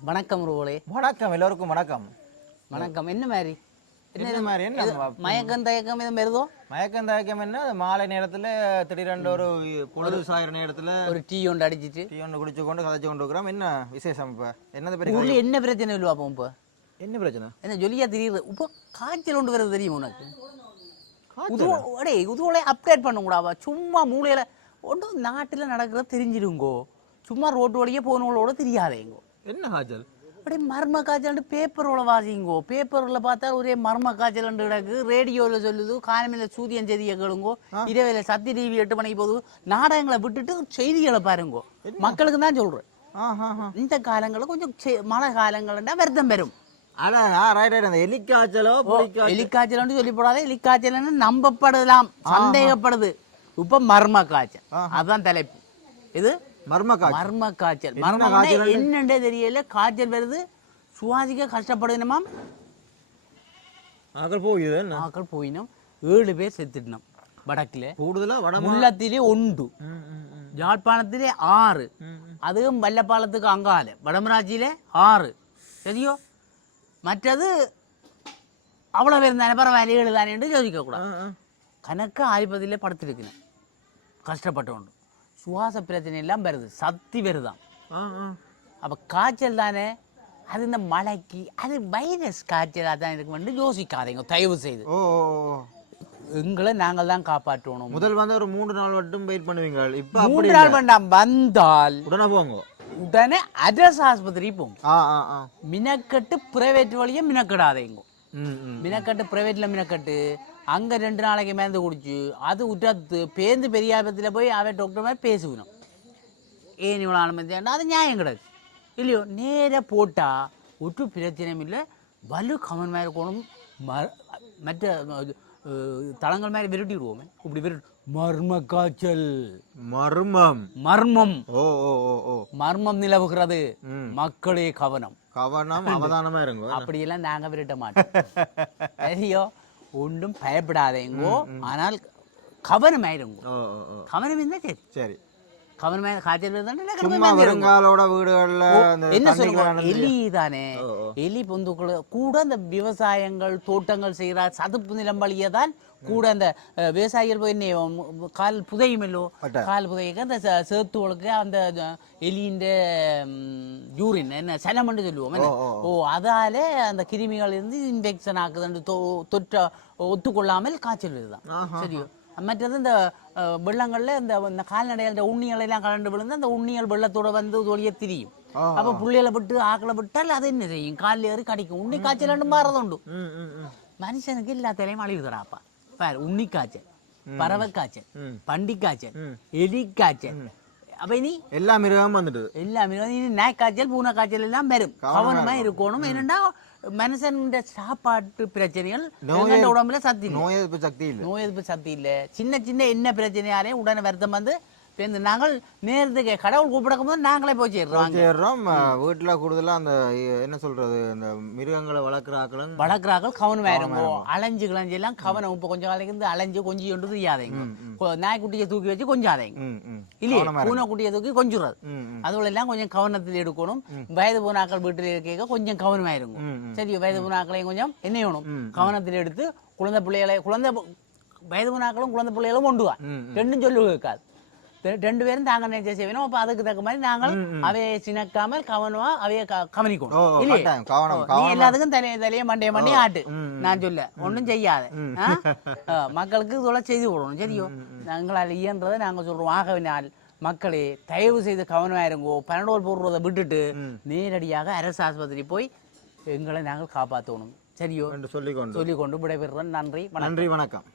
வணக்கம் ரோலே. வணக்கம் எல்லோருக்கும் வணக்கம். வணக்கம். என்ன மாதிரி? என்ன மாதிரி? என்ன மயக்கம் தயக்கம் இது வருதோ? மயக்கம் தயக்கம் என்ன? மாலை நேரத்துல திடீரென்று ஒரு பொழுது சாயிற நேரத்துல ஒரு டீ ஒன்று அடிச்சிட்டு. டீ ஒன்று குடிச்சு கொண்டு கதைச்சு கொண்டு இருக்கிறோம். என்ன விசேஷம் இப்ப? என்னது பெரிய என்ன பிரச்சனை இல்லையா அப்போ இப்போ? என்ன பிரச்சனை? என்ன ஜொலியா தெரியுது. இப்போ காய்ச்சல் ஒன்று வருது தெரியும் உனக்கு? உதுவோ அடே உதுவோலை அப்டேட் பண்ணக்கூடாவா சும்மா மூலையில ஒன்றும் நாட்டில் நடக்கிறத தெரிஞ்சிருங்கோ சும்மா ரோட்டு வழியே போனவங்களோட தெரியாதேங்கோ. என்ன காய்ச்சல் அப்படியே மர்ம காய்ச்சல் பேப்பரோட வாசிங்கோ. பேப்பரில் பார்த்தா ஒரே மர்ம காய்ச்சல் கிடக்கு. ரேடியோவில் சொல்லுது காலமையில் சூரியன் செய்தியை கேளுங்கோ. இரவில் சத்தி டிவி எட்டு மணிக்கு போகுது. நாடகங்களை விட்டுட்டு செய்திகளை பாருங்கோ. மக்களுக்கு தான் சொல்கிறேன். இந்த காலங்களில் கொஞ்சம் மழை காலங்கள்னா வருத்தம் பெறும். அட ஆ ரைட் ரைட் அந்த எலிக்காய்ச்சலோ புலிக்காய்ச்சல். எலிக்காய்ச்சல் சொல்லி போடாத எலிக்காய்ச்சல்னு நம்பப்படலாம் சந்தேகப்படுது. இப்ப மர்ம காய்ச்சல். அதுதான் தலைப்பு. இது? மர்ம காய்ச்சல். மர்ம காய்ச்சல். மர்மம் என்னன்றே தெரியல. காய்ச்சல் வருது. சுவாசிக்க கஷ்டப்படுதுனமாம் அகல் போகுது ஆக்கள் போயினோம். ஏழு பேர் செத்துட்டோம் வடக்குல. கூடுதலா வடமா? முள்ளத்திலே ஒன்று. யாழ்ப்பாணத்திலே ஆறு. அதுவும் வல்லப்பாலத்துக்கு அங்கால. வடமராட்சியிலே ஆறு. சரியோ மற்றது அவ்வளோ பேர் தானே பரவாயில்ல ஏழு தானே என்று யோசிக்கக்கூடாது. கணக்கு ஆதிபதியில் படுத்திருக்கணும். கஷ்டப்பட்டோண்டு சுவாச பிரச்சனை எல்லாம் வருது. சக்தி வருதான். அப்போ காய்ச்சல் தானே? அது இந்த மழைக்கு அது வைரஸ் காய்ச்சலாக தான் இருக்குமென்று யோசிக்காதீங்க. தயவு செய்து. எங்களை நாங்கள் தான் காப்பாற்றணும். முதல் வந்து ஒரு மூன்று நாள் மட்டும் வெயிட் பண்ணுவீங்க இப்ப மூன்று நாள் வேண்டாம் வந்தால் உடனே போங்க. உடனே அரசு ஆஸ்பத்திரி போங்க. மினக்கட்டு பிரைவேட் வழியே மினக்கடாதீங்க. மினக்கட்டு பிரைவேட்ல மினக்கட்டு. அங்க ரெண்டு நாளைக்கு மேந்து குடிச்சு அது உற்றத்து பேந்து பெரியாபத்தில் போய் அவன் டாக்டர் மாதிரி பேசுவினோம் ஏன் இவ்வளோ அனுமதியாண்டா அது நியாயம் கிடக்கு இல்லையோ? நேராக போட்டா ஒட்டு பிரச்சனையும் இல்லை. வலு கமன் மாதிரி இருக்கணும். ம மற்ற தளங்கள் மாதிரி விரட்டி விடுவோமே இப்படி விரட்டு மர்ம காய்ச்சல். மர்மம். மர்மம். ஓ ஓ ஓ மர்மம் நிலவுகிறது. மக்களே கவனம். கவனம் அவதானமா இருங்க. அப்படியெல்லாம் நாங்க விரட்ட மாட்டோம். சரியோ ஒன்றும் பயப்படாதேங்கோ. ஆனால் கவனமாயிருங்கோ. கவனம் இருந்தா சரி. சரி. கவனமாக காய்ச்சல் சும்மா வருங்காலோட வீடுகள்ல என்ன சொல்லுங்க எலி தானே. எலி பொந்துக்குள்ள கூட அந்த விவசாயங்கள் தோட்டங்கள் செய்கிற சதுப்பு நிலம் வழியே தான் கூட அந்த விவசாயிகள் போய் கால் புதையுமல்லோ. கால் புதைக்க அந்த சேத்துவளுக்கு அந்த எலியின் யூரின் என்ன சலமண்டு சொல்லுவோம்? ஓ, அதால அந்த கிருமிகள் இருந்து இன்ஃபெக்ஷன் ஆக்குதுன்னு தொற்ற ஒத்துக்கொள்ளாமல் காய்ச்சல் ஆஹா. சரியோ மற்றது இந்த வெள்ளங்கள்ல இந்த இந்த கால்நடைகள் உண்ணிகள் எல்லாம் கலண்டு விழுந்து அந்த உண்ணிகள் வெள்ளத்தோட வந்து ஒளிய திரியும். அப்ப புள்ளைகளை விட்டு ஆக்களை விட்டால் அது என்ன செய்யும்? காலில் ஏறி கடிக்கும். உண்ணி காய்ச்சல் ரெண்டு மாறதுண்டு மனுஷனுக்கு எல்லாத்திலையும் அழிவுதடாப்பா பாரு உண்ணி காய்ச்சல் பறவை காய்ச்சல். பண்டி காய்ச்சல். எலி காய்ச்சல். அப்ப இனி? எல்லா மிருகம் வந்துடுது. எல்லாமே வந்து இனி நாய் காய்ச்சல் பூனை காய்ச்சல் எல்லாம் வரும். கவனமா இருக்கணும். என்னன்னா மனுஷன் சாப்பாட்டு பிரச்சனைகள் உடம்புல சக்தி. நோய் எதிர்ப்பு சக்தி இல்ல நோய் எதிர்ப்பு சக்தி இல்லை சின்ன சின்ன என்ன பிரச்சனையாலையும் உடனே வருத்தம் வந்து இந்த நாங்கள் நேரத்துக்கு கடவுள் கூப்பிடக்கும் போது நாங்களே போய் சேர்றோம் சேர்றோம். வீட்டுல கூடுதலா அந்த என்ன சொல்றது அந்த மிருகங்களை வளர்க்குற ஆக்களும் வளர்க்குறாக்கள் கவனமா இருங்கோ அலைஞ்சு கிளஞ்சு எல்லாம் கவனம். இப்போ கொஞ்சம் நாளைக்கு இருந்து அலைஞ்சு கொஞ்சம் ஒன்று தெரியாதீங்க கொ- நாய்க்குட்டியை தூக்கி வச்சு கொஞ்சாதீங்க. இல்லையே? கவனமா இருங்க. பூனைக்குட்டியை தூக்கி கொஞ்சுறது. அதுல எல்லாம் கொஞ்சம் கவனத்தில் எடுக்கணும். வயது போன ஆக்கள் வீட்டில் இருக்க கொஞ்சம் கவனமா இருங்க. ம், ம். சரி வயது போன ஆக்களையும் கொஞ்சம் என்ன செய்யணும் கவனத்தில் எடுத்து குழந்தை பிள்ளைகளை குழந்தை வயது போன ஆக்களும் குழந்தை பிள்ளைகளும் கொண்டு வா. ம், ரெண்டும் சொல்லு கேட்காது ரெண்டு பேரும் தாங்க நினைச்ச செய்யணும் அப்ப அதுக்கு தக்க மாதிரி நாங்கள் அவையை சினக்காமல் கவனமா அவைய கவனிக்கணும். இல்லையே? நீ. எல்லாத்துக்கும் தலைய தலைய மண்டைய மண்டைய ஆட்டு. நான் சொல்ல ஒண்ணும் செய்யாத. மக்களுக்கு சொல்ல செய்து கொடுக்கணும் சரியோ? நாங்களால் இயன்றதை நாங்க சொல்றோம். ஆகவினால் மக்களே தயவு செய்து கவனமா இருங்கோ. பன்னெண்டோல் போடுறதை விட்டுட்டு நேரடியாக அரசு ஆஸ்பத்திரி போய் எங்களை நாங்கள் காப்பாற்றணும் சரியோ? என்று சொல்லிக்கொண்டு. சொல்லிக்கொண்டு விடைபெறுறோம் நன்றி நன்றி வணக்கம்.